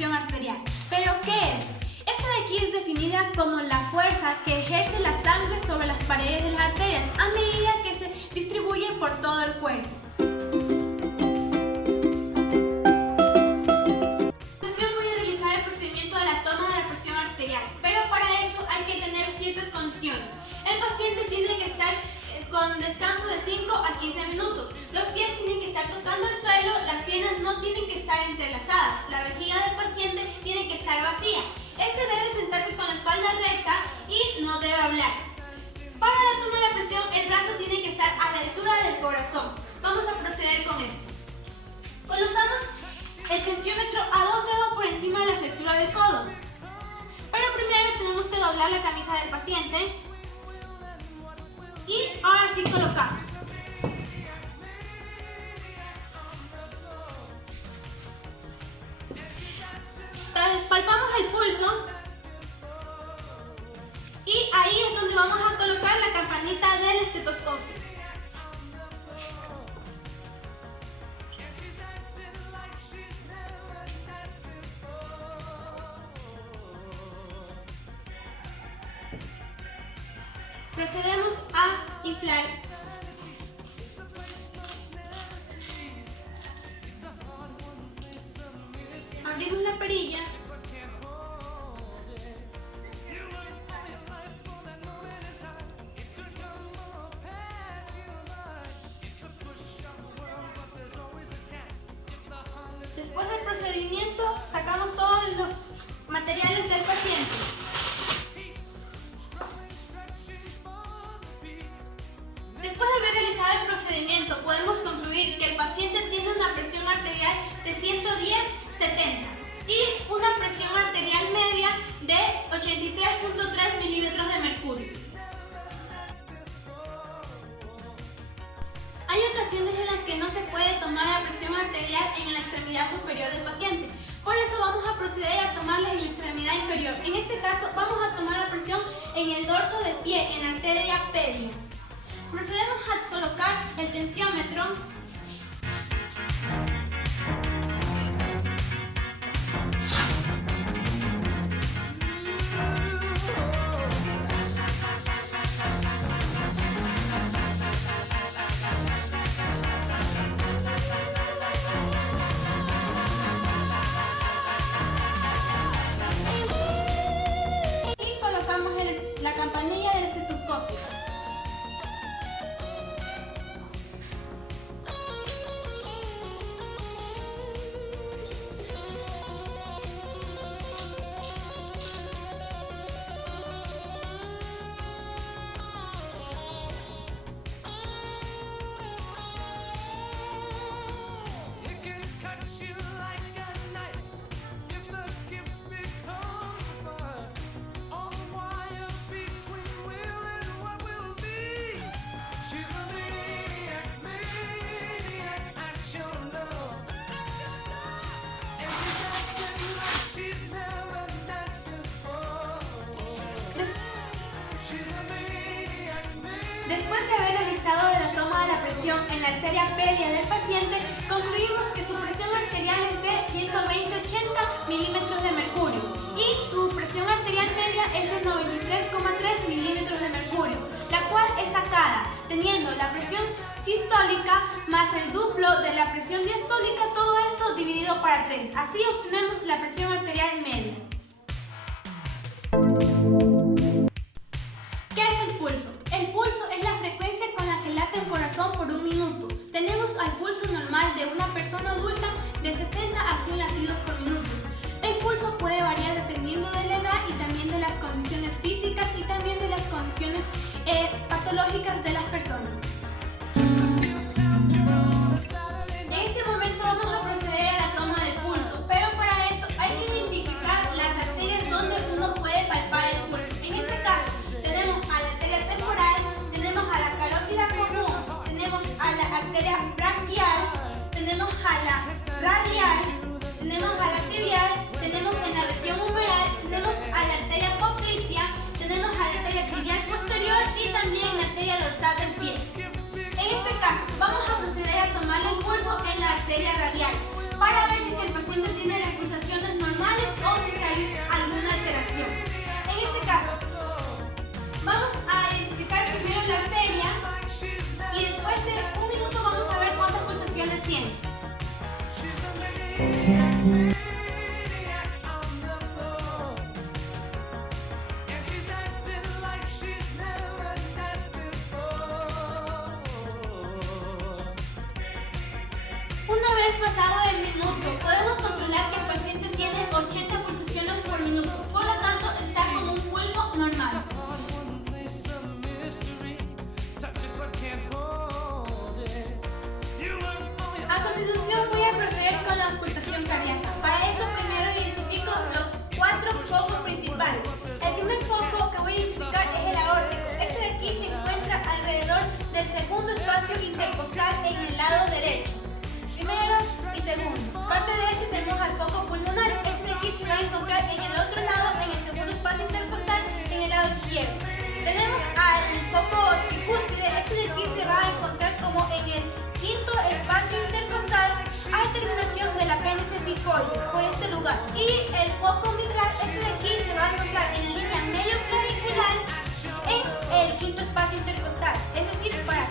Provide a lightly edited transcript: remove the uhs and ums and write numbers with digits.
presión arterial. ¿Pero qué es? Esta de aquí es definida como la fuerza que ejerce la sangre sobre las paredes de las arterias a medida que se distribuye por todo el cuerpo. A continuación voy a realizar el procedimiento de la toma de la presión arterial, pero para eso hay que tener ciertas condiciones. El paciente tiene que estar con descanso de 5 a 15 minutos. Los pies tienen que estar tocando el suelo, las piernas no tienen que estar entrelazadas, la vejiga del paciente tiene que estar vacía. Este debe sentarse con la espalda recta y no debe hablar. Para la toma de la presión, el brazo tiene que estar a la altura del corazón. Vamos a proceder con esto. Colocamos el tensiómetro a 2 dedos por encima de la flexura del codo. Pero primero tenemos que doblar la camisa del paciente. Y ahora sí colocamos. Palpamos el pulso y ahí es donde vamos a colocar la campanita del estetoscopio. Procedemos a inflar. Abrimos la perilla. Después del procedimiento, sacamos todos los materiales del paciente. Después de haber realizado el procedimiento, podemos concluir que el paciente tiene una presión arterial de 110/70 y una presión arterial media de 83.3 milímetros de mercurio. Hay ocasiones en las que no se puede tomar la presión arterial en la extremidad superior del paciente. Por eso vamos a proceder a tomarla en la extremidad inferior. En este caso vamos a tomar la presión en el dorso del pie, en la arteria pedia. Procedemos a colocar el tensiómetro. Y colocamos la campanilla del estetoscopio. Después de haber realizado la toma de la presión en la arteria pedia del paciente, concluimos que su presión arterial es de 120/80 milímetros de mercurio y su presión arterial media es de 93,3 milímetros de mercurio, la cual es sacada teniendo la presión sistólica más el duplo de la presión diastólica, todo esto dividido para 3. Así obtenemos la presión arterial media. ¿Qué es el pulso? El pulso es la frecuencia con la que late el corazón por un minuto. Tenemos al pulso normal de una persona adulta de 60 a 100 latidos por minuto. El pulso puede variar dependiendo de la edad y también de las condiciones físicas y también de las condiciones patológicas de las personas. En este momento vamos a proceder a la toma del pulso, pero para esto hay que identificar las arterias donde uno puede palpar el pulso. En este caso tenemos a la arteria temporal, tenemos a la carótida común, tenemos a la arteria braquial, tenemos a la radial, tenemos a la tibial, tenemos en la región humeral, tenemos a la arteria poplitea, tenemos a la arteria tibial posterior y también la arteria dorsal del pie. En este caso vamos a proceder a tomarle el pulso en la arteria radial para ver si el paciente tiene las pulsaciones normales vez pasado el minuto, podemos controlar que el paciente tiene 80 pulsaciones por minuto, por lo tanto está con un pulso normal. A continuación voy a proceder con la auscultación cardíaca. Para eso primero identifico los 4 focos principales. El primer foco que voy a identificar es el aórtico. Este de aquí se encuentra alrededor del segundo espacio intercostal en el lado derecho. Primero y segundo. Parte de este tenemos al foco pulmonar. Este de aquí se va a encontrar en el otro lado, en el segundo espacio intercostal, en el lado izquierdo. Tenemos al foco tricúspide. Este de aquí se va a encontrar como en el quinto espacio intercostal a terminación del apéndice sigmoides, por este lugar. Y el foco mitral, este de aquí se va a encontrar en la línea medio clavicular en el quinto espacio intercostal, es decir, para